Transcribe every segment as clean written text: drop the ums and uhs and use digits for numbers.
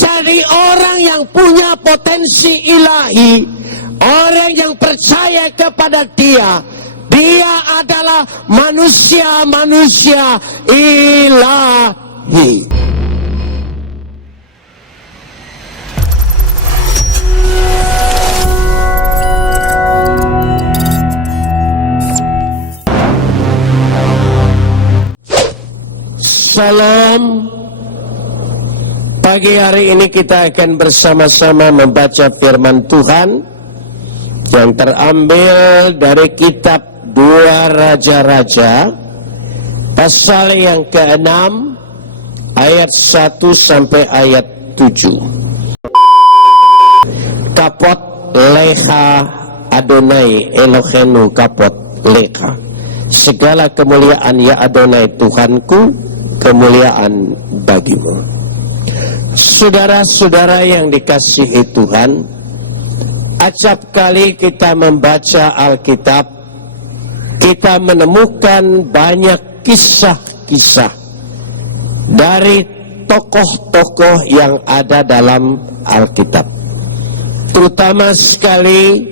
Jadi orang yang punya potensi ilahi, orang yang percaya kepada dia adalah manusia-manusia ilahi. Salam. Pagi hari ini kita akan bersama-sama membaca firman Tuhan yang terambil dari kitab 2 Raja-Raja pasal yang ke-6 ayat 1 sampai ayat 7. Kapot leha Adonai Elohenu kapot leha. Segala kemuliaan ya Adonai Tuhanku, kemuliaan bagimu. Saudara-saudara yang dikasihi Tuhan, acap kali kita membaca Alkitab, kita menemukan banyak kisah-kisah dari tokoh-tokoh yang ada dalam Alkitab. Terutama sekali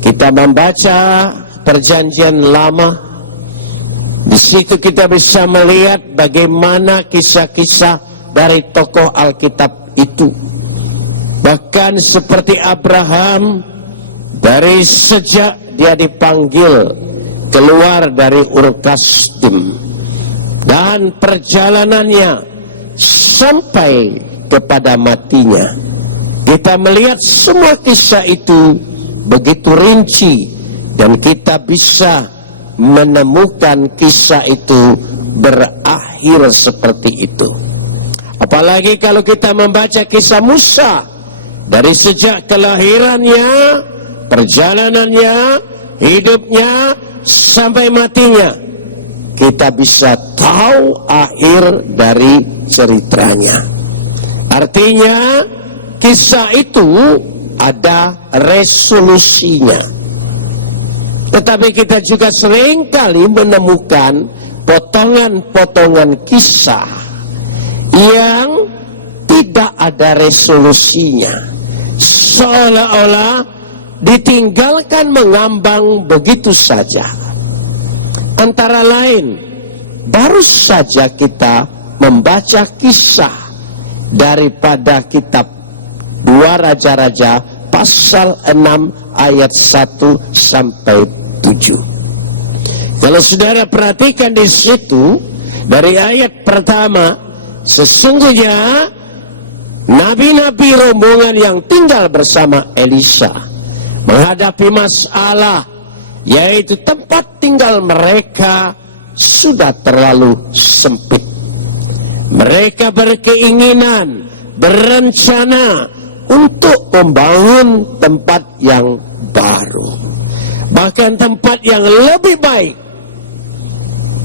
kita membaca Perjanjian Lama. Di situ kita bisa melihat bagaimana kisah-kisah dari tokoh Alkitab itu. Bahkan seperti Abraham, dari sejak dia dipanggil keluar dari Ur Kasdim dan perjalanannya sampai kepada matinya, kita melihat semua kisah itu begitu rinci, dan kita bisa menemukan kisah itu berakhir seperti itu. Apalagi kalau kita membaca kisah Musa, dari sejak kelahirannya, perjalanannya, hidupnya, sampai matinya, kita bisa tahu akhir dari ceritanya. Artinya kisah itu ada resolusinya. Tetapi kita juga seringkali menemukan potongan-potongan kisah yang tidak ada resolusinya, seolah-olah ditinggalkan mengambang begitu saja. Antara lain, baru saja kita membaca kisah daripada kitab 2 Raja-Raja pasal 6 ayat 1 sampai 7. Kalau saudara perhatikan di situ, dari ayat pertama, sesungguhnya nabi-nabi rombongan yang tinggal bersama Elisa menghadapi masalah, yaitu tempat tinggal mereka sudah terlalu sempit. Mereka berkeinginan, berencana untuk membangun tempat yang baru, bahkan tempat yang lebih baik.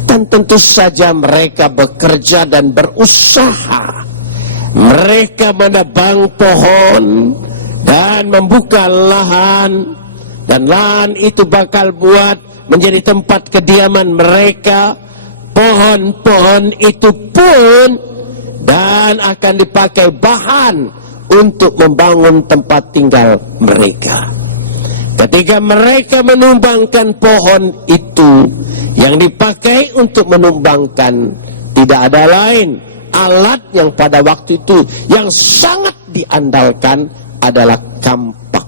Dan tentu saja mereka bekerja dan berusaha. Mereka menebang pohon dan membuka lahan, dan lahan itu bakal buat menjadi tempat kediaman mereka. Pohon-pohon itu pun dan akan dipakai bahan untuk membangun tempat tinggal mereka. Ketika mereka menumbangkan pohon itu, yang dipakai untuk menumbangkan tidak ada lain, alat yang pada waktu itu yang sangat diandalkan adalah kampak.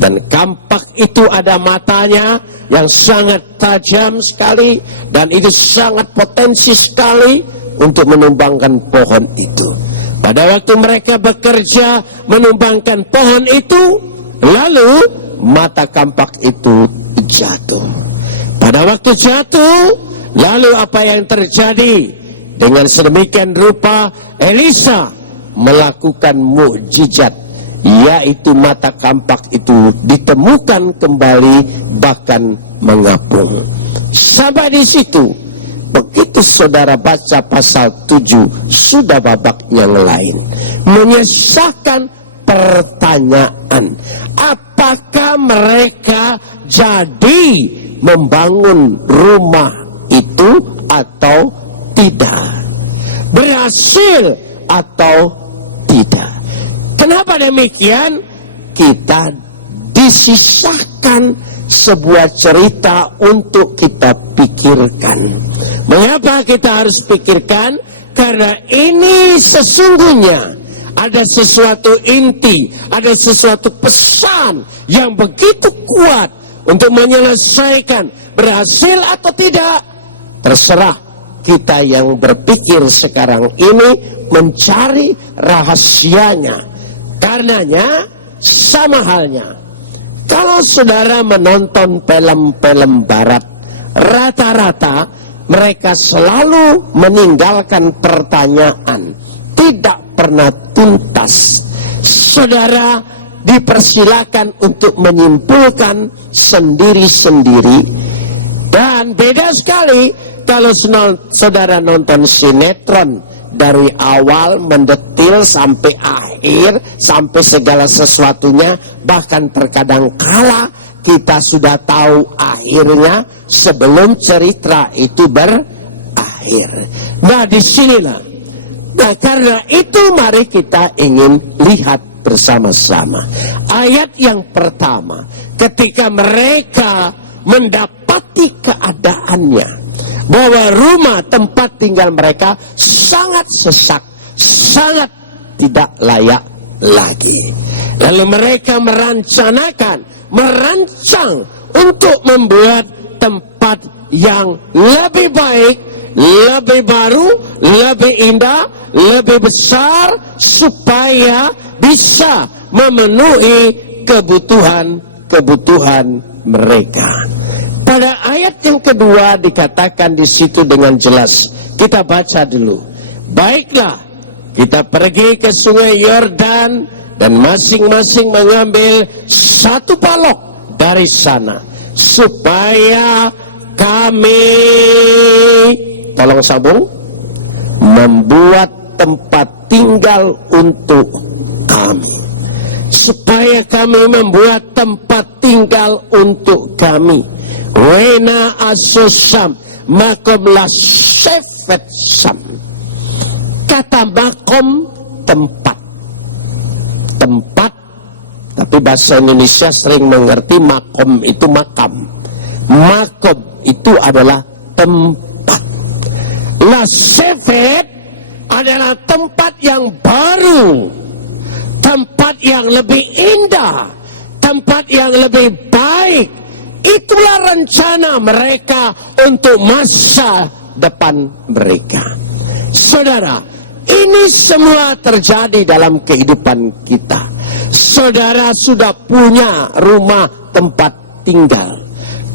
Dan kampak itu ada matanya yang sangat tajam sekali, dan itu sangat potensi sekali untuk menumbangkan pohon itu. Pada waktu mereka bekerja menumbangkan pohon itu, lalu mata kampak itu jatuh. Pada waktu jatuh, lalu apa yang terjadi? Dengan sedemikian rupa Elisa melakukan mukjizat, yaitu mata kampak itu ditemukan kembali, bahkan mengapung. Sampai di situ, begitu saudara baca pasal 7, sudah babak yang lain, menyisakan pertanyaan, apakah mereka jadi membangun rumah itu atau tidak, berhasil atau tidak. Mengapa demikian? Kita disisahkan sebuah cerita untuk kita pikirkan. Mengapa kita harus pikirkan? Karena ini sesungguhnya ada sesuatu inti, ada sesuatu pesan yang begitu kuat untuk menyelesaikan. Berhasil atau tidak, terserah kita yang berpikir sekarang ini mencari rahasianya. Karenanya sama halnya kalau saudara menonton film-film barat, rata-rata mereka selalu meninggalkan pertanyaan, tidak pernah tuntas. Saudara dipersilakan untuk menyimpulkan sendiri-sendiri. Dan beda sekali kalau saudara nonton sinetron dari awal mendetil sampai akhir, sampai segala sesuatunya, bahkan terkadang kala kita sudah tahu akhirnya sebelum cerita itu berakhir. Nah, disinilah. Nah, karena itu mari kita ingin lihat bersama-sama ayat yang pertama. Ketika mereka mendapati keadaannya bahwa rumah tempat tinggal mereka sangat sesak, sangat tidak layak lagi, lalu mereka merancang untuk membuat tempat yang lebih baik, lebih baru, lebih indah, lebih besar, supaya bisa memenuhi kebutuhan mereka. Pada ayat yang kedua dikatakan di situ dengan jelas. Kita baca dulu. Baiklah, kita pergi ke sungai Yordan dan masing-masing mengambil satu balok dari sana, supaya kami, tolong sambung, membuat tempat tinggal untuk kami. Supaya kami membuat tempat tinggal untuk kami. Wena asusam makom la shefet sam. Kata makom tempat, tapi bahasa Indonesia sering mengerti makom itu makam. Makom itu adalah tempat. La shefet adalah tempat yang baru, tempat yang lebih indah, tempat yang lebih baik. Itulah rencana mereka untuk masa depan mereka. Saudara, ini semua terjadi dalam kehidupan kita. Saudara sudah punya rumah tempat tinggal,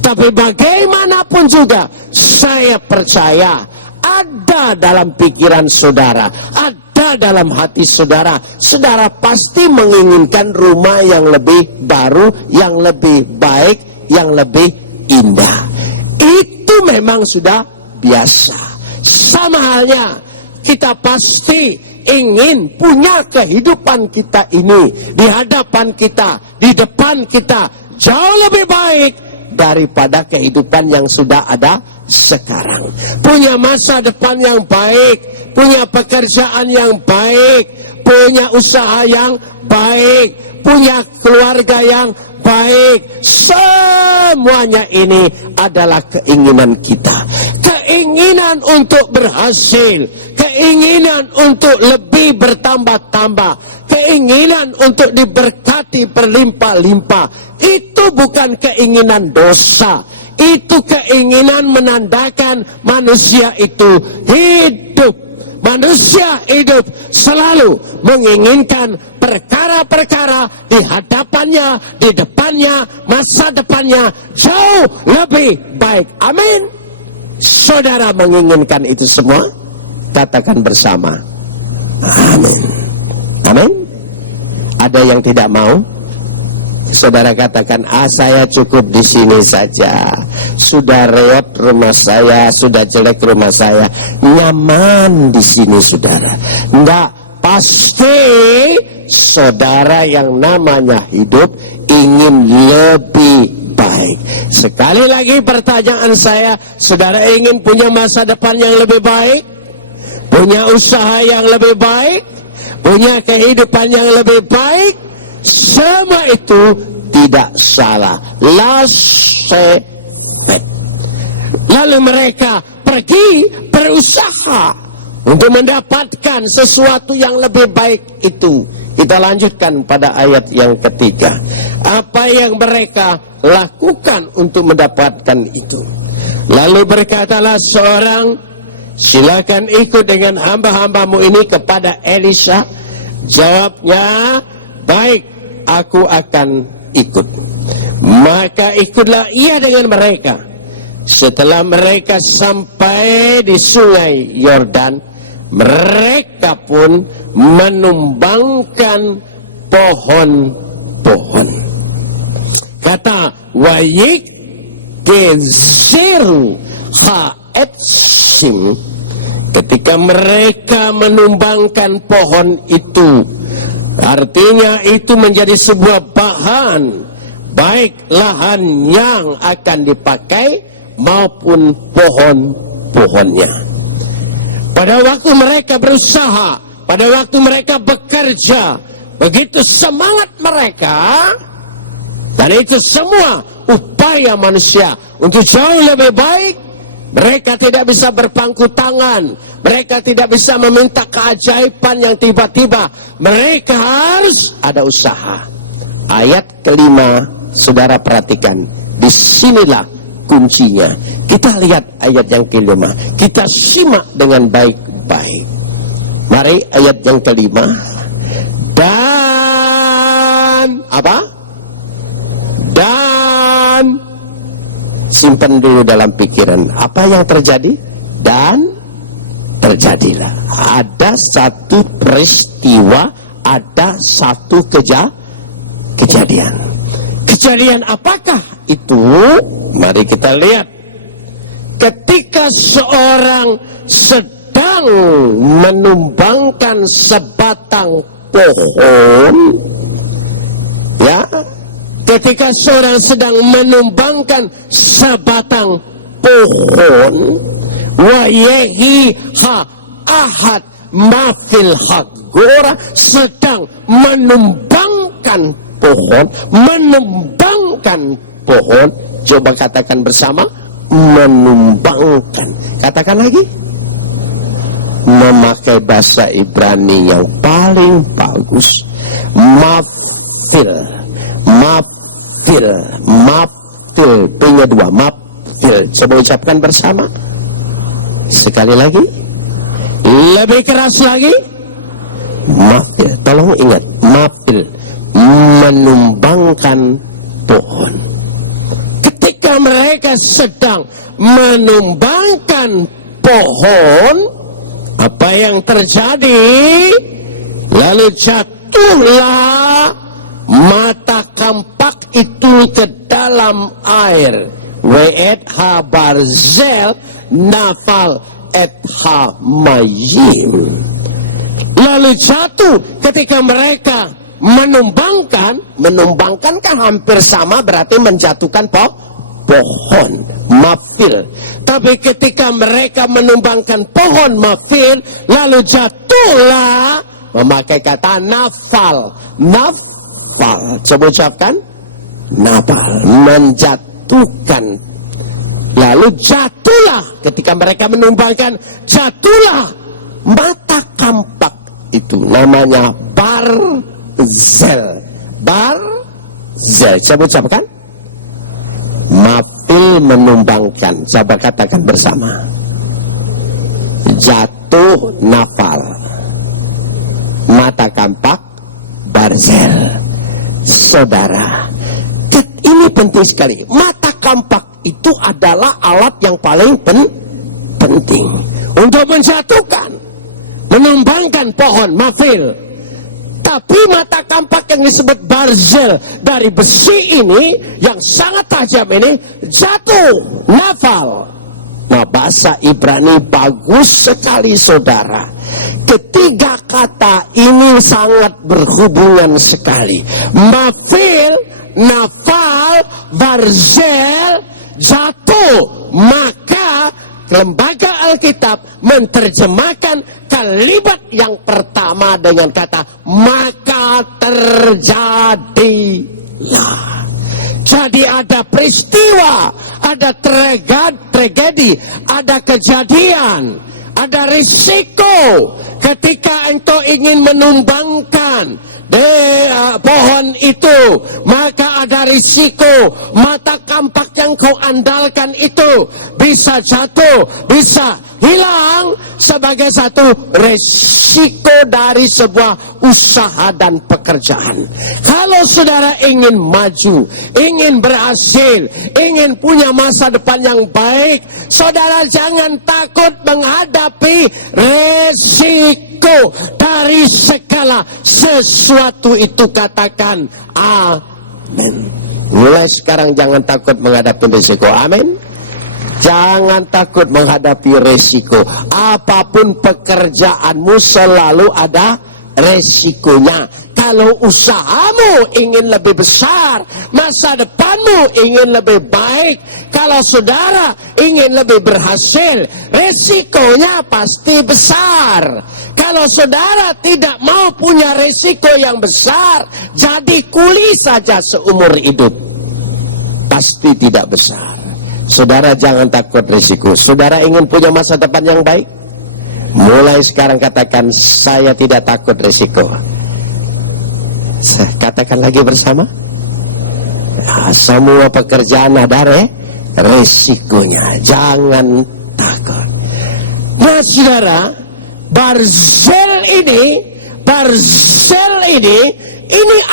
tapi bagaimanapun juga saya percaya ada dalam pikiran saudara, ada dalam hati saudara. Saudara pasti menginginkan rumah yang lebih baru, yang lebih baik, yang lebih indah. Itu memang sudah biasa. Sama halnya kita pasti ingin punya kehidupan kita ini di hadapan kita, di depan kita, jauh lebih baik daripada kehidupan yang sudah ada sekarang. Punya masa depan yang baik, punya pekerjaan yang baik, punya usaha yang baik, punya keluarga yang baik. Semuanya ini adalah keinginan kita. Keinginan untuk berhasil, keinginan untuk lebih bertambah-tambah, keinginan untuk diberkati berlimpah-limpah. Itu bukan keinginan dosa. Itu keinginan menandakan manusia itu hidup. Manusia hidup selalu menginginkan perkara-perkara di hadapannya, di depannya, masa depannya jauh lebih baik. Amin. Saudara menginginkan itu semua? Katakan bersama, amin. Amin. Ada yang tidak mau? Saudara katakan, saya cukup di sini saja. Sudah reot rumah saya, sudah jelek rumah saya, nyaman di sini saudara. Enggak, pasti saudara yang namanya hidup ingin lebih baik. Sekali lagi pertanyaan saya, saudara ingin punya masa depan yang lebih baik? Punya usaha yang lebih baik? punya kehidupan yang lebih baik, semua itu tidak salah. Lasefet. Lalu mereka pergi berusaha untuk mendapatkan sesuatu yang lebih baik itu. Kita lanjutkan pada ayat yang ketiga. Apa yang mereka lakukan untuk mendapatkan itu? Lalu berkatalah seorang, silakan ikut dengan hamba-hambamu ini kepada Elisha. Jawabnya, baik, aku akan ikut. Maka ikutlah ia dengan mereka. Setelah mereka sampai di sungai Yordan, mereka pun menumbangkan pohon-pohon. Kata Wayik Gezeru Haetsim, ketika mereka menumbangkan pohon itu, artinya itu menjadi sebuah bahan, baik lahan yang akan dipakai maupun pohon-pohonnya. Pada waktu mereka berusaha, pada waktu mereka bekerja, begitu semangat mereka, dan itu semua upaya manusia untuk jauh lebih baik. Mereka tidak bisa berpangku tangan, mereka tidak bisa meminta keajaiban yang tiba-tiba. Mereka harus ada usaha. Ayat kelima, saudara perhatikan, disinilah kuncinya. Kita lihat ayat yang kelima, kita simak dengan baik-baik. Mari ayat yang kelima. Dan apa? Dan simpan dulu dalam pikiran apa yang terjadi. Dan terjadilah, ada satu peristiwa, ada satu kejadian. Kejadian apakah itu? Mari kita lihat. Ketika seorang sedang menumbangkan sebatang pohon, ya, ketika seorang sedang menumbangkan sebatang pohon, wayehi ha ahad mafil hagora, sedang menumbangkan pohon, menumbangkan pohon. Coba katakan bersama, menumbangkan. Katakan lagi. Memakai bahasa Ibrani yang paling bagus, mafil, mafil, mafil, punya dua, mafil. Coba ucapkan bersama sekali lagi, lebih keras lagi, mafil. Tolong ingat, mafil, menumbangkan pohon. Ketika mereka sedang menumbangkan pohon, apa yang terjadi? Lalu jatuhlah mata kampak itu ke dalam air. We'et ha barzel nafal et ha mayim. Lalu jatuh ketika mereka menumbangkan kan hampir sama, berarti menjatuhkan pohon, mafil. Tapi ketika mereka menumbangkan pohon mafil, lalu jatuhlah, memakai kata nafal. Nafal, coba ucapkan, nafal, menjatuhkan. Lalu jatuhlah, ketika mereka menumbangkan, jatuhlah mata kampak itu, namanya barzel. Barzel, coba ucapkan, mafil menumbangkan. Coba katakan bersama, jatuh nafal, mata kampak barzel. Saudara, ini penting sekali. Mata kampak itu adalah alat yang paling penting untuk menjatuhkan, menumbangkan pohon mafil. Tapi mata kampak yang disebut barzel dari besi ini, yang sangat tajam ini, jatuh, nafal. Nah, bahasa Ibrani bagus sekali, saudara. Ketiga kata ini sangat berhubungan sekali. Mafil, nafal, barzel, jatuh. Maka lembaga Alkitab menerjemahkan kalimat yang pertama dengan kata maka terjadilah. Jadi ada peristiwa, ada tragedi, ada kejadian, ada risiko ketika engkau ingin menumbangkan pohon itu, maka ada risiko mata kampak yang kau andalkan itu bisa jatuh, bisa hilang sebagai satu risiko dari sebuah usaha dan pekerjaan. Kalau saudara ingin maju, ingin berhasil, ingin punya masa depan yang baik, saudara jangan takut menghadapi risiko dari segala sesuatu itu. Katakan amin. Mulai sekarang jangan takut menghadapi risiko. Amin. Jangan takut menghadapi resiko. Apapun pekerjaanmu selalu ada resikonya. Kalau usahamu ingin lebih besar, masa depanmu ingin lebih baik, kalau saudara ingin lebih berhasil, resikonya pasti besar. Kalau saudara tidak mau punya resiko yang besar, jadi kuli saja seumur hidup, pasti tidak besar. Saudara jangan takut risiko. Saudara ingin punya masa depan yang baik? Mulai sekarang katakan, saya tidak takut risiko. Katakan lagi bersama. Nah, semua pekerjaan ada risikonya. Jangan takut. Nah saudara, barzel ini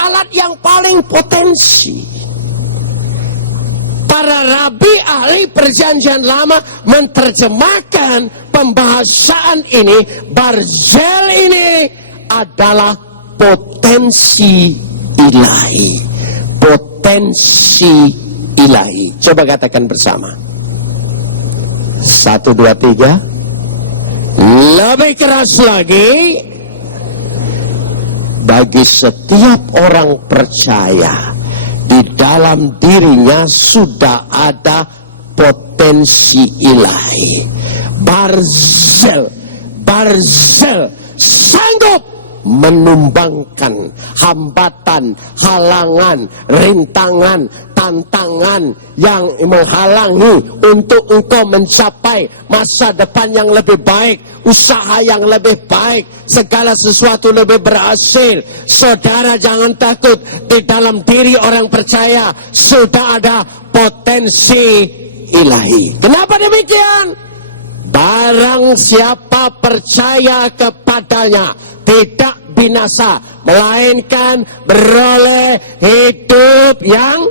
alat yang paling potensi. Para rabi ahli perjanjian lama menerjemahkan pembahasan ini. Barzel ini adalah potensi ilahi. Potensi ilahi. Coba katakan bersama. 1, 2, 3. Lebih keras lagi. Bagi setiap orang percaya, di dalam dirinya sudah ada potensi ilahi. Barzel sanggup menumbangkan hambatan, halangan, rintangan, tantangan yang menghalangi untuk engkau mencapai masa depan yang lebih baik, usaha yang lebih baik, segala sesuatu lebih berhasil. Saudara jangan takut, di dalam diri orang percaya sudah ada potensi ilahi. Kenapa demikian? Barang siapa percaya kepadanya tidak binasa, melainkan beroleh hidup yang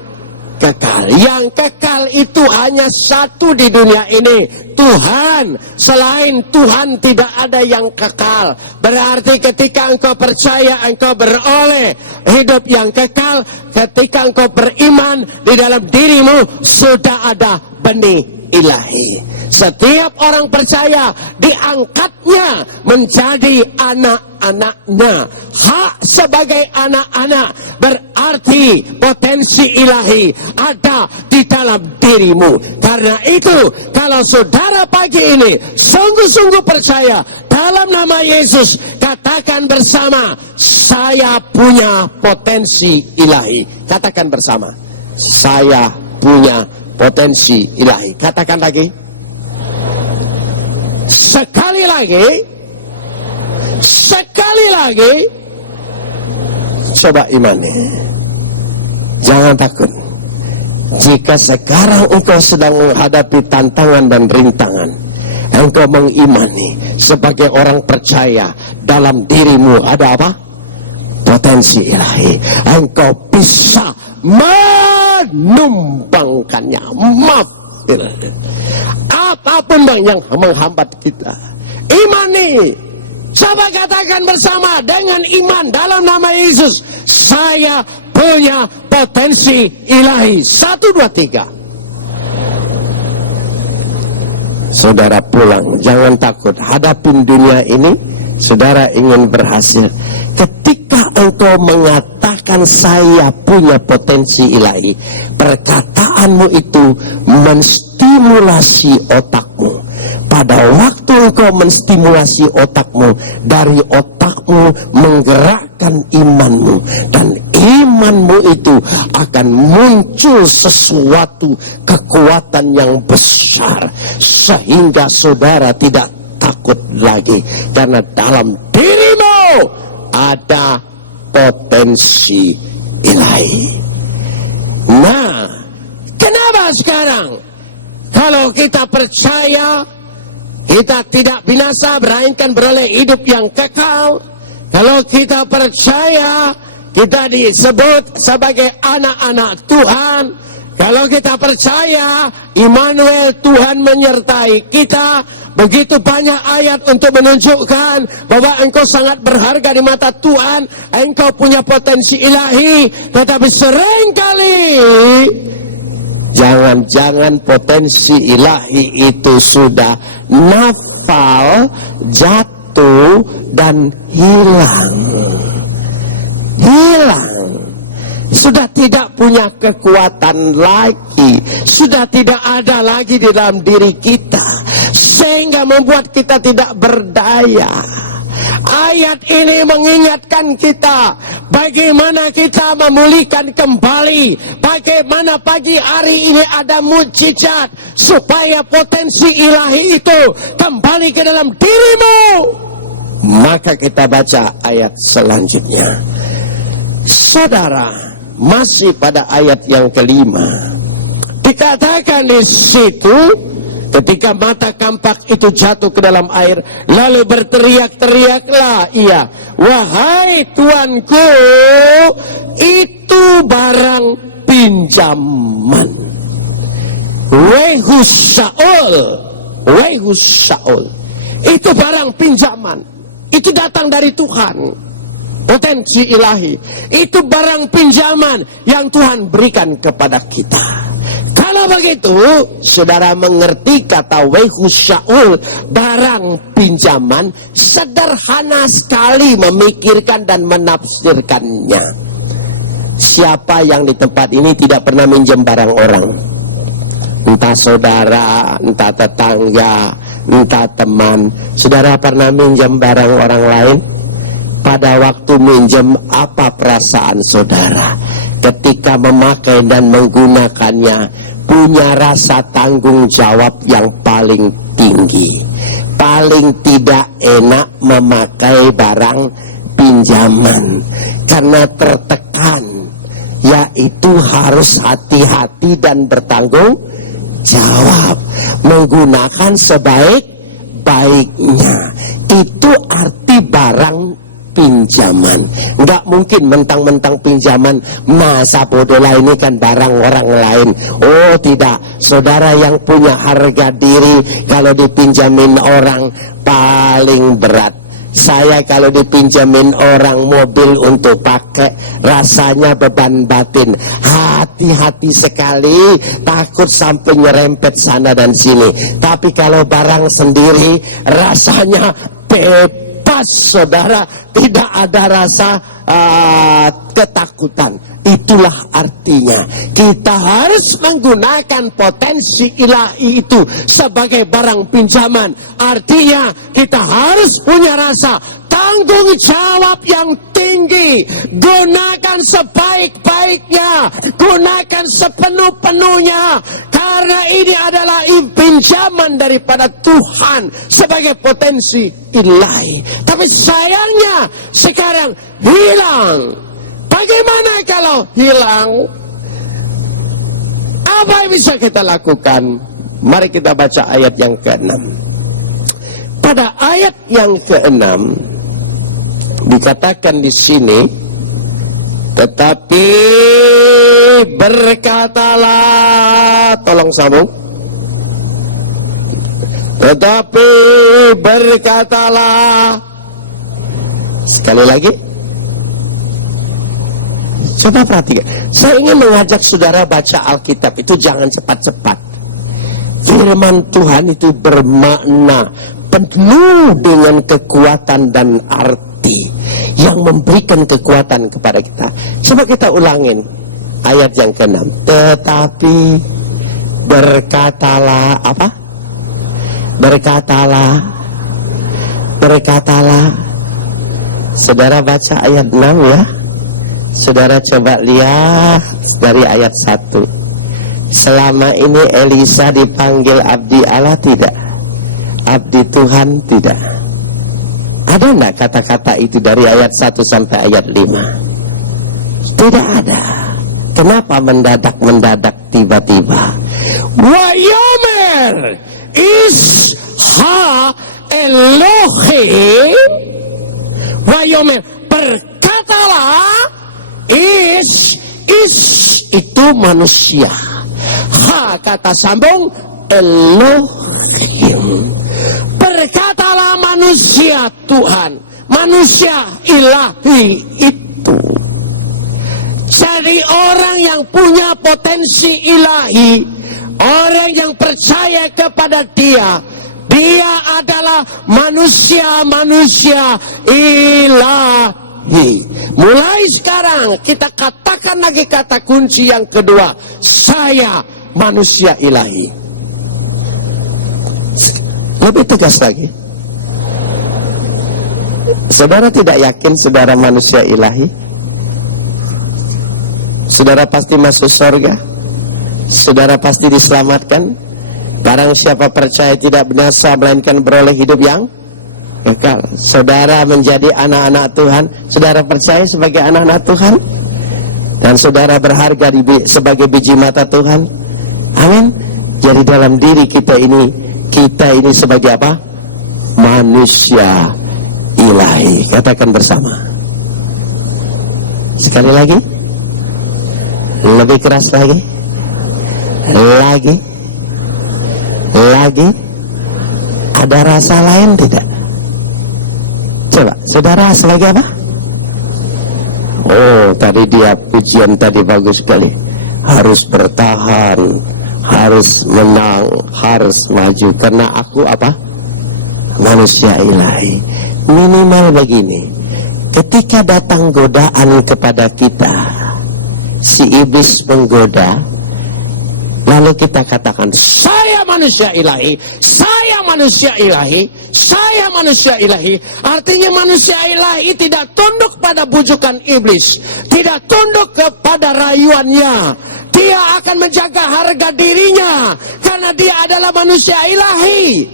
kekal. Yang kekal itu hanya satu di dunia ini, Tuhan. Selain Tuhan tidak ada yang kekal. Berarti ketika engkau percaya, engkau beroleh hidup yang kekal. Ketika engkau beriman, di dalam dirimu sudah ada benih ilahi. Setiap orang percaya diangkatnya menjadi anak-anaknya. Hak sebagai anak-anak berarti potensi ilahi ada di dalam dirimu. Karena itu, kalau saudara pagi ini sungguh-sungguh percaya dalam nama Yesus, katakan bersama, saya punya potensi ilahi. Katakan bersama, saya punya potensi ilahi. Katakan lagi. Sekali lagi, coba imani. Jangan takut. Jika sekarang engkau sedang menghadapi tantangan dan rintangan, engkau mengimani sebagai orang percaya dalam dirimu ada apa? Potensi ilahi. Engkau bisa menumbangkannya. Apapun yang menghambat kita, imani. Coba katakan bersama dengan iman dalam nama Yesus, saya punya potensi ilahi. 1, 2, 3. Saudara pulang, jangan takut. Hadapin dunia ini, saudara ingin berhasil. Ketika engkau mengatakan saya punya potensi ilahi, perkataanmu itu menstimulasi otakmu, pada waktu engkau menstimulasi otakmu, dari otakmu menggerakkan imanmu, dan imanmu itu akan muncul sesuatu kekuatan yang besar, sehingga saudara tidak takut lagi, karena dalam dirimu ada potensi ilahi. Nah, kenapa sekarang kalau kita percaya kita tidak binasa, melainkan beroleh hidup yang kekal? Kalau kita percaya kita disebut sebagai anak-anak Tuhan, kalau kita percaya Immanuel, Tuhan menyertai kita, begitu banyak ayat untuk menunjukkan bahwa engkau sangat berharga di mata Tuhan, engkau punya potensi ilahi. Tetapi seringkali jangan-jangan potensi ilahi itu sudah nafal, jatuh, dan hilang. Sudah tidak punya kekuatan lagi, sudah tidak ada lagi di dalam diri kita, sehingga membuat kita tidak berdaya. Ayat ini mengingatkan kita bagaimana kita memulihkan kembali, bagaimana pagi hari ini ada mukjizat supaya potensi ilahi itu kembali ke dalam dirimu. Maka kita baca ayat selanjutnya. Saudara, masih pada ayat yang kelima, dikatakan di situ, ketika mata kampak itu jatuh ke dalam air, lalu berteriak-teriaklah ia, wahai Tuanku, itu barang pinjaman. Wahai Saul, itu barang pinjaman, itu datang dari Tuhan. Potensi ilahi itu barang pinjaman yang Tuhan berikan kepada kita. Kalau begitu, saudara mengerti kata Wehu Saul, barang pinjaman, sederhana sekali memikirkan dan menafsirkannya. Siapa yang di tempat ini tidak pernah minjem barang orang? Entah saudara, entah tetangga, entah teman. Saudara pernah minjem barang orang lain? Pada waktu minjem, apa perasaan saudara? Ketika memakai dan menggunakannya, punya rasa tanggung jawab yang paling tinggi. Paling tidak enak memakai barang pinjaman, karena tertekan, yaitu harus hati-hati dan bertanggung jawab, menggunakan sebaik-baiknya. Itu arti barang pinjaman. Nggak mungkin mentang-mentang pinjaman, masa bodoh lah ini kan barang orang lain. Oh tidak, saudara yang punya harga diri, kalau dipinjamin orang paling berat. Saya kalau dipinjamin orang mobil untuk pakai, rasanya beban batin. Hati-hati sekali, takut sampai nyerempet sana dan sini. Tapi kalau barang sendiri, rasanya bebas, saudara. Tidak ada rasa ketakutan. Itulah artinya kita harus menggunakan potensi ilahi itu sebagai barang pinjaman. Artinya kita harus punya rasa tanggung jawab yang tinggi. Gunakan sebaik-baiknya, gunakan sepenuh-penuhnya, karena ini adalah pinjaman daripada Tuhan sebagai potensi ilahi. Tapi sayangnya sekarang hilang. Bagaimana kalau hilang? Apa yang bisa kita lakukan? Mari kita baca ayat yang ke-6. Pada ayat yang ke-6 dikatakan di sini, tetapi berkatalah, tolong sambung. Tetapi berkatalah. Sekali lagi. Coba perhatikan. Saya ingin mengajak saudara baca Alkitab itu jangan cepat-cepat. Firman Tuhan itu bermakna, penuh dengan kekuatan dan arti yang memberikan kekuatan kepada kita. Coba kita ulangin ayat yang ke-6. Tetapi berkatalah apa? Berkatalah. Saudara baca ayat 6 ya. Saudara coba lihat dari ayat 1. Selama ini Elisa dipanggil abdi Allah tidak? Abdi Tuhan tidak? Ada enggak kata-kata itu dari ayat 1 sampai ayat 5? Tidak ada. Kenapa mendadak tiba-tiba? Wa yomer isha Elohim wa yomer, berkatalah, is itu manusia, ha kata sambung Elohim, berkatalah manusia Tuhan, manusia ilahi itu. Jadi orang yang punya potensi ilahi, orang yang percaya kepada dia adalah manusia ilahi. Mulai sekarang kita katakan lagi kata kunci yang kedua, saya manusia ilahi. Lebih tegas lagi, saudara tidak yakin saudara manusia ilahi? Saudara pasti masuk surga, saudara pasti diselamatkan. Barang siapa percaya tidak binasa melainkan beroleh hidup yang kekal. Saudara menjadi anak-anak Tuhan, saudara percaya sebagai anak-anak Tuhan, dan saudara berharga sebagai biji mata Tuhan. Amin. Jadi dalam diri kita ini sebagai apa? Manusia ilahi. Katakan bersama. Sekali lagi. Lebih keras lagi. Lagi. Ada rasa lain tidak? Coba, saudara sebagai apa? Oh, tadi dia pujian tadi bagus sekali. Harus bertahan, harus menang, harus maju. Karena aku apa? Manusia ilahi. Minimal begini, ketika datang godaan kepada kita, si iblis menggoda, lalu kita katakan, saya manusia ilahi, saya manusia ilahi, saya manusia ilahi. Artinya manusia ilahi tidak tunduk pada bujukan iblis, tidak tunduk kepada rayuannya. Dia akan menjaga harga dirinya karena dia adalah manusia ilahi.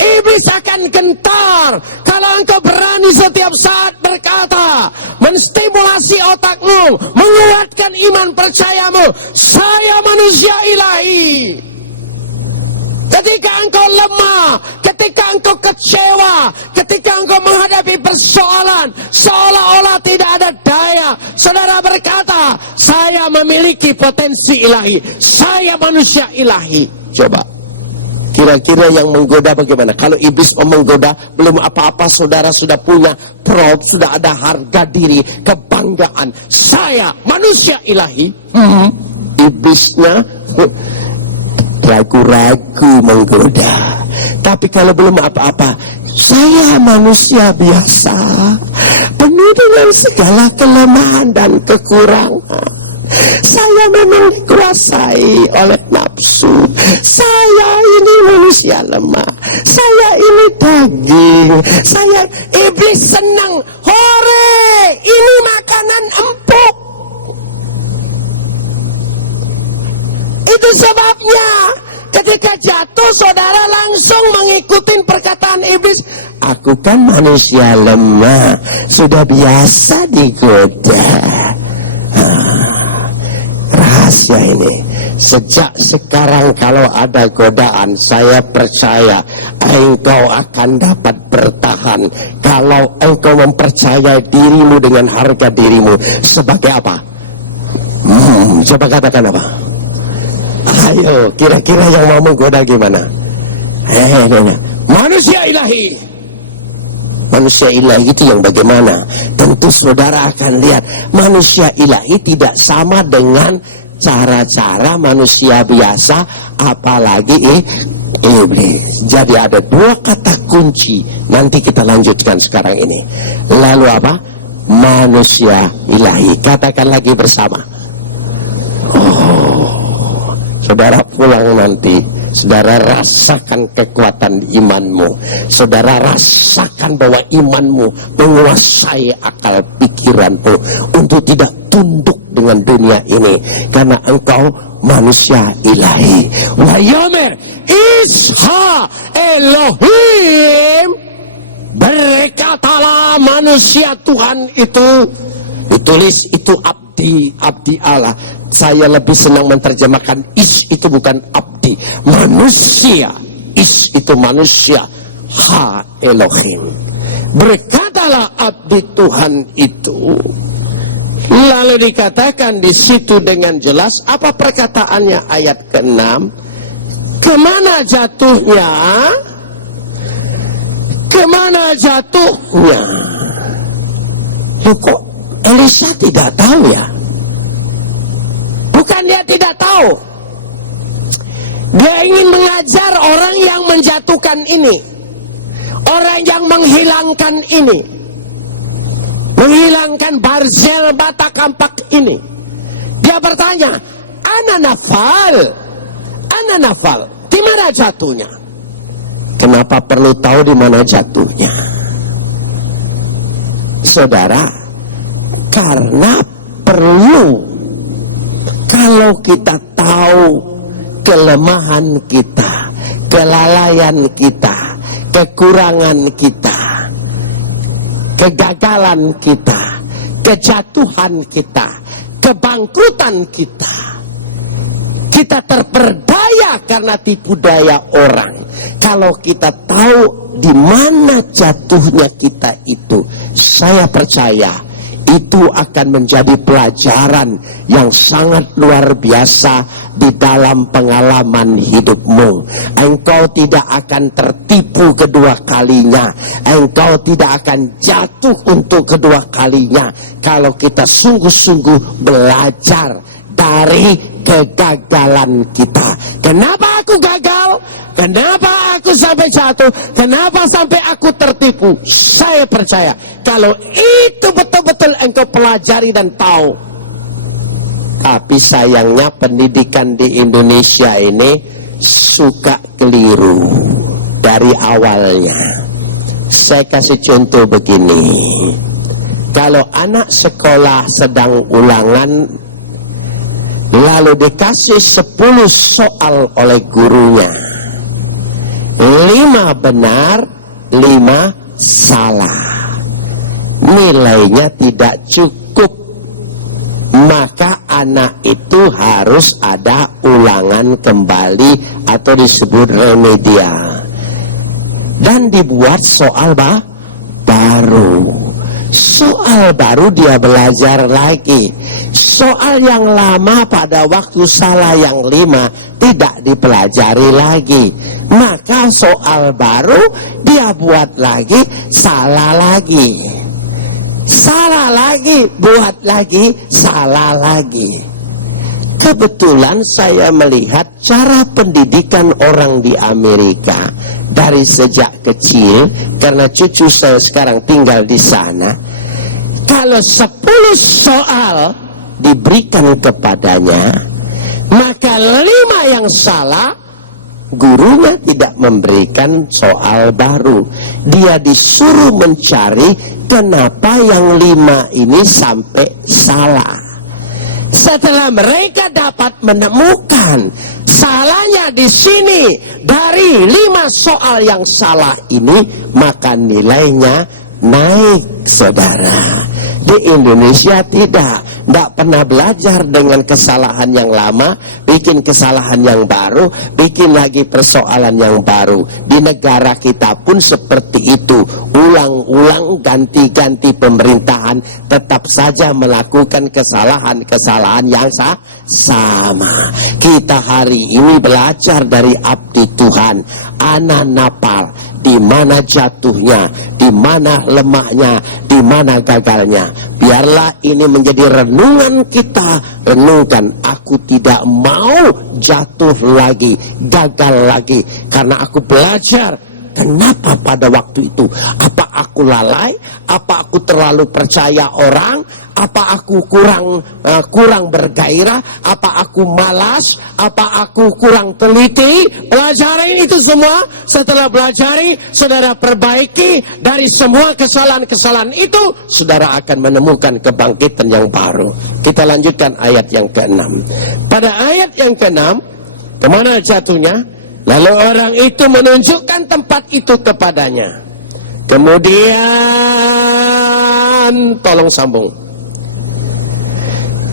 Iblis akan gentar kalau engkau berani setiap saat berkata, menstimulasi otakmu, menguatkan iman percayamu, saya manusia ilahi. Ketika engkau lemah, ketika engkau kecewa, ketika engkau menghadapi persoalan seolah-olah tidak ada daya, saudara berkata, saya memiliki potensi ilahi, saya manusia ilahi. Coba, kira-kira yang menggoda bagaimana? Kalau iblis menggoda, belum apa-apa saudara sudah punya pride, sudah ada harga diri, kebanggaan, saya manusia ilahi. Iblisnya ragu-ragu menggoda. Tapi kalau belum apa-apa, saya manusia biasa, penuh dengan segala kelemahan dan kekurangan. Saya memang dikuasai oleh nafsu. Saya ini manusia lemah. Saya ini daging. Saya iblis senang. Hore, ini makanan empuk. Itu sebabnya ketika jatuh saudara langsung mengikuti perkataan iblis. Aku kan manusia lemah, sudah biasa digoda. Rahasia ini, sejak sekarang kalau ada godaan, saya percaya engkau akan dapat bertahan. Kalau engkau mempercayai dirimu dengan harga dirimu sebagai apa? Coba katakan apa? Ayo, kira-kira yang mau menggoda gimana? Manusia ilahi. Manusia ilahi itu yang bagaimana? Tentu saudara akan lihat, manusia ilahi tidak sama dengan cara-cara manusia biasa, apalagi iblis. Jadi ada dua kata kunci, nanti kita lanjutkan sekarang ini. Lalu apa? Manusia ilahi. Katakan lagi bersama. Oh, saudara pulang nanti Saudara rasakan kekuatan imanmu. Saudara rasakan bahwa imanmu menguasai akal pikiranmu untuk tidak tunduk dengan dunia ini, karena engkau manusia ilahi. Wa yomer isha Elohim, berkatalah manusia Tuhan itu. Ditulis itu abdi Allah. Saya lebih senang menerjemahkan is itu bukan abdi, manusia. Is itu manusia. Ha Elohim, berkatalah abdi Tuhan itu. Lalu dikatakan di situ dengan jelas apa perkataannya ayat ke-6. Kemana jatuhnya? Kemana jatuhnya? Loh, kok Elisa tidak tahu ya? Bukan dia tidak tahu. Dia ingin mengajar orang yang menjatuhkan ini, orang yang menghilangkan ini, menghilangkan Barzel bata kampak ini. Dia bertanya, Ana nafal, di mana jatuhnya? Kenapa perlu tahu di mana jatuhnya? Saudara, karena perlu. Kalau kita tahu kelemahan kita, kelalaian kita, kekurangan kita, kegagalan kita, kejatuhan kita, kebangkrutan kita, kita terperdaya karena tipu daya orang. Kalau kita tahu di mana jatuhnya kita itu, saya percaya itu akan menjadi pelajaran yang sangat luar biasa di dalam pengalaman hidupmu. Engkau tidak akan tertipu kedua kalinya. Engkau tidak akan jatuh untuk kedua kalinya kalau kita sungguh-sungguh belajar dari kegagalan kita. Kenapa aku gagal? Kenapa aku sampai jatuh? Kenapa sampai aku tertipu? Saya percaya kalau itu betul-betul engkau pelajari dan tahu. Tapi sayangnya pendidikan di Indonesia ini suka keliru dari awalnya. Saya kasih contoh begini. Kalau anak sekolah sedang ulangan, lalu dikasih 10 soal oleh gurunya, 5 benar, 5 salah, nilainya tidak cukup, maka anak itu harus ada ulangan kembali atau disebut remedial, dan dibuat soal baru. Soal baru dia belajar lagi. Soal yang lama pada waktu salah yang 5 tidak dipelajari lagi. Maka soal baru dia buat lagi, salah lagi. Salah lagi, buat lagi, salah lagi. Kebetulan saya melihat cara pendidikan orang di Amerika dari sejak kecil, karena cucu saya sekarang tinggal di sana. Kalau 10 soal diberikan kepadanya, maka 5 yang salah, gurunya tidak memberikan soal baru. Dia disuruh mencari kenapa yang 5 ini sampai salah. Setelah mereka dapat menemukan salahnya di sini dari 5 soal yang salah ini, maka nilainya naik, saudara. Di Indonesia tidak pernah belajar dengan kesalahan yang lama, bikin kesalahan yang baru, bikin lagi persoalan yang baru. Di negara kita pun seperti itu, ulang-ulang, ganti-ganti pemerintahan, tetap saja melakukan kesalahan-kesalahan yang sama. Kita hari ini belajar dari abdi Tuhan, anak napal, di mana jatuhnya, di mana lemahnya, di mana gagalnya. Biarlah ini menjadi renungan kita. Renungkan, aku tidak mau jatuh lagi, gagal lagi, karena aku belajar. Kenapa pada waktu itu? Apa aku lalai? Apa aku terlalu percaya orang? Apa aku kurang bergairah? Apa aku malas? Apa aku kurang teliti? Pelajari itu semua. Setelah pelajari, saudara perbaiki dari semua kesalahan-kesalahan itu, saudara akan menemukan kebangkitan yang baru. Kita lanjutkan ayat yang ke-6. Pada ayat yang ke-6, kemana jatuhnya? Lalu orang itu menunjukkan tempat itu kepadanya. Kemudian, tolong sambung.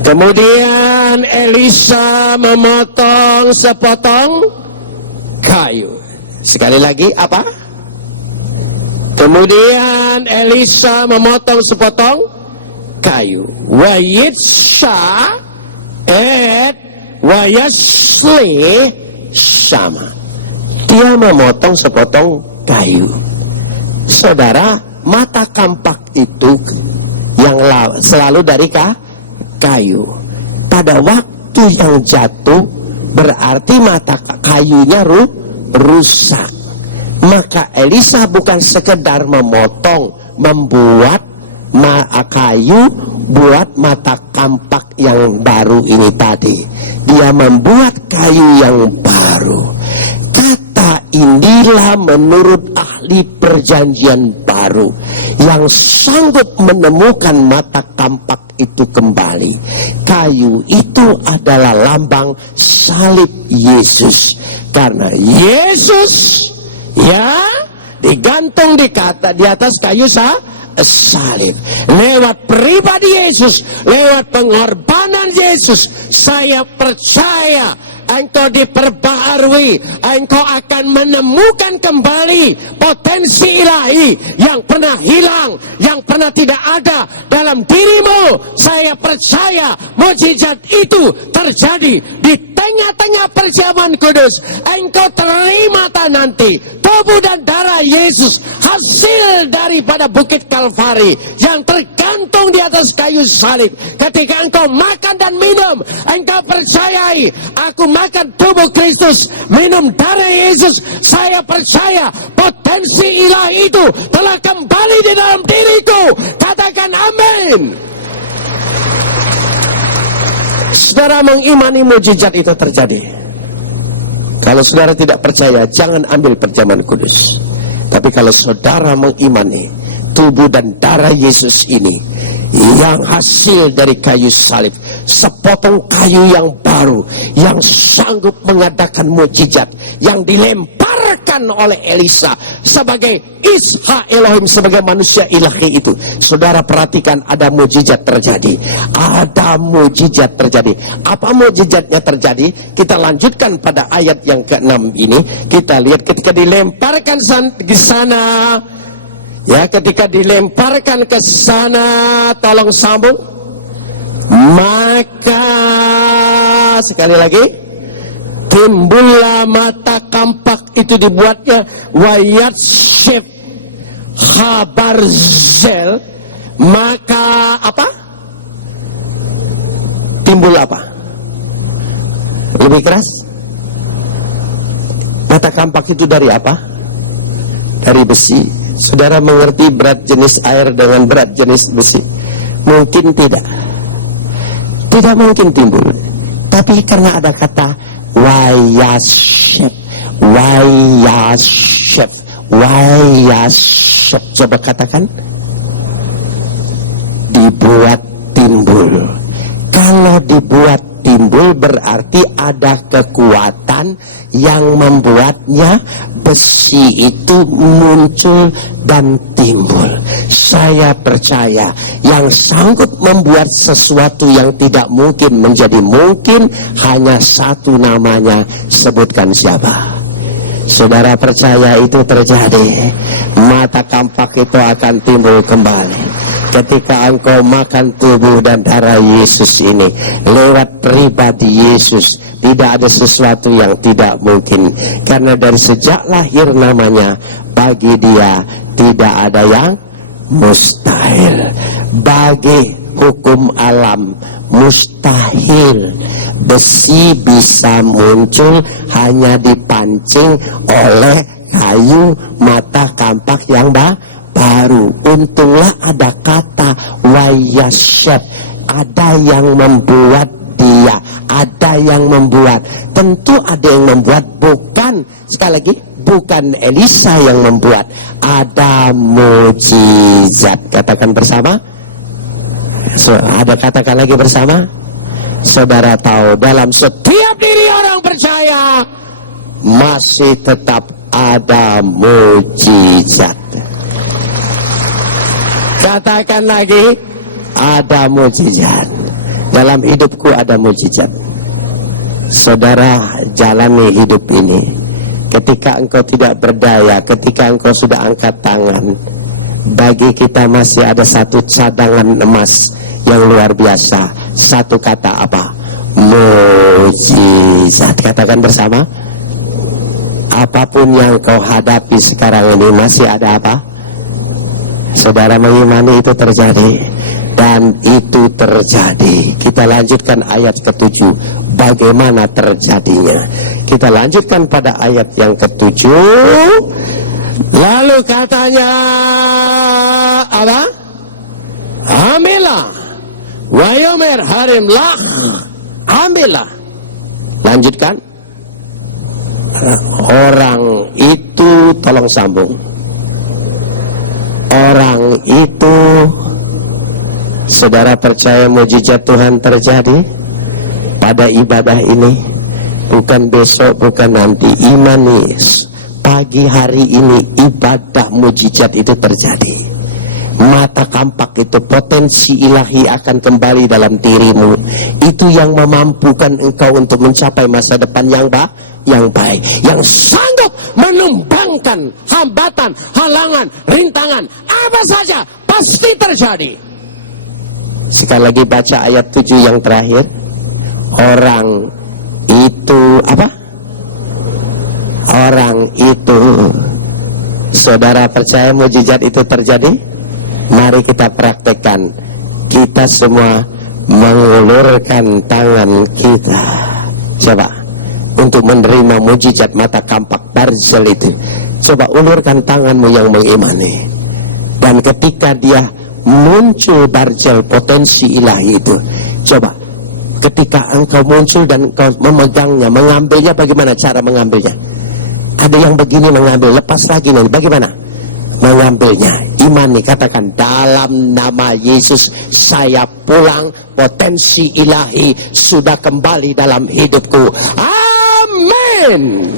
Kemudian Elisa memotong sepotong kayu. Sekali lagi, apa? Kemudian Elisa memotong sepotong kayu. Wa yitsha et wa yasli sama. Dia memotong sepotong kayu. Saudara, mata kampak itu yang selalu dari kayu. Pada waktu yang jatuh, berarti mata kayunya rusak. Maka Elisa bukan sekedar membuat kayu buat mata kampak yang baru ini tadi. Dia membuat kayu yang baru. Kata inilah menurut ahli perjanjian baru yang sanggup menemukan mata kampak itu kembali. Kayu itu adalah lambang salib Yesus. Karena Yesus digantung di atas kayu salib. Lewat pribadi Yesus, lewat pengorbanan Yesus, saya percaya engkau diperbaharui, engkau akan menemukan kembali potensi ilahi yang pernah hilang, yang pernah tidak ada dalam dirimu. Saya percaya mukjizat itu terjadi di tengah-tengah perjamuan kudus. Engkau terima nanti tubuh dan darah Yesus, hasil daripada bukit Kalvari yang tergantung di atas kayu salib. Ketika engkau makan dan minum, engkau percayai, aku makan tubuh Kristus, minum darah Yesus. Saya percaya potensi ilahi itu telah kembali di dalam diriku. Katakan amin. Saudara mengimani mukjizat itu terjadi. Kalau saudara tidak percaya, jangan ambil perjamuan kudus. Tapi kalau saudara mengimani tubuh dan darah Yesus ini yang hasil dari kayu salib, sepotong kayu yang baru, yang sanggup mengadakan mukjizat, yang dilemparkan oleh Elisa sebagai Isha Elohim, sebagai manusia ilahi itu. Saudara perhatikan, ada mukjizat terjadi. Ada mukjizat terjadi. Apa mukjizatnya terjadi? Kita lanjutkan pada ayat yang ke-6 ini. Kita lihat ketika dilemparkan ke sana. Ya, ketika dilemparkan ke sana, tolong sambung. Maka sekali lagi, timbullah mata kampak itu dibuatnya wayat syif habarzel. Maka apa? Timbul apa? Lebih keras. Mata kampak itu dari apa? Dari besi. Saudara mengerti berat jenis air dengan berat jenis besi? Mungkin tidak. Tidak mungkin timbul. Tapi karena ada kata wayasyep, wayasyep, wayasyep. Coba katakan. Dibuat timbul. Kalau dibuat timbul berarti ada kekuatan yang membuatnya besi itu muncul dan timbul. Saya percaya yang sanggup membuat sesuatu yang tidak mungkin menjadi mungkin hanya satu, namanya. Sebutkan siapa? Saudara percaya itu terjadi. Mata kampak itu akan timbul kembali ketika engkau makan tubuh dan darah Yesus ini lewat pribadi Yesus. Tidak ada sesuatu yang tidak mungkin, karena dari sejak lahir namanya, bagi dia tidak ada yang mustahil. Bagi hukum alam mustahil. Besi bisa muncul hanya dipancing oleh kayu mata kampak yang baru. baru. Untunglah ada kata wayashet, ada yang membuat dia, ada yang membuat. Tentu ada yang membuat, bukan, sekali lagi, bukan Elisa yang membuat. Ada mujizat. Katakan bersama. Ada katakan lagi bersama. Saudara tahu, dalam setiap diri orang percaya masih tetap ada mujizat. Katakan lagi, ada mujizat. Dalam hidupku ada mujizat. Saudara jalani hidup ini. Ketika engkau tidak berdaya, ketika engkau sudah angkat tangan, bagi kita masih ada satu cadangan emas yang luar biasa. Satu kata apa? Mujizat. Katakan bersama. Apapun yang kau hadapi sekarang ini masih ada apa? Saudara mengimani itu terjadi. Dan itu terjadi. Kita lanjutkan ayat ke-7. Bagaimana terjadinya? Kita lanjutkan pada ayat yang ke-7. Lalu katanya apa? Amillah wayomer harimlah. Amillah. Lanjutkan. Orang itu, tolong sambung. Orang itu, saudara percaya mujizat Tuhan terjadi pada ibadah ini? Bukan besok, bukan nanti. Imani, pagi hari ini ibadah mujizat itu terjadi. Mata kampak itu, potensi ilahi akan kembali dalam dirimu. Itu yang memampukan engkau untuk mencapai masa depan yang baik, yang sanggup menumbangkan hambatan, halangan, rintangan, apa saja pasti terjadi. Sekali lagi baca ayat 7 yang terakhir. Orang itu apa? Orang itu, saudara percaya mujizat itu terjadi? Mari kita praktekkan. Kita semua mengulurkan tangan kita. Coba, untuk menerima mujizat mata kampak Barzel itu. Coba ulurkan tanganmu yang mengimani. Dan ketika dia muncul Barzel, potensi ilahi itu, coba, ketika engkau muncul dan engkau memegangnya, mengambilnya, bagaimana cara mengambilnya? Ada yang begini mengambil, lepas lagi nih, bagaimana mengambilnya? Imani, katakan dalam nama Yesus saya pulang, potensi ilahi sudah kembali dalam hidupku. Amin.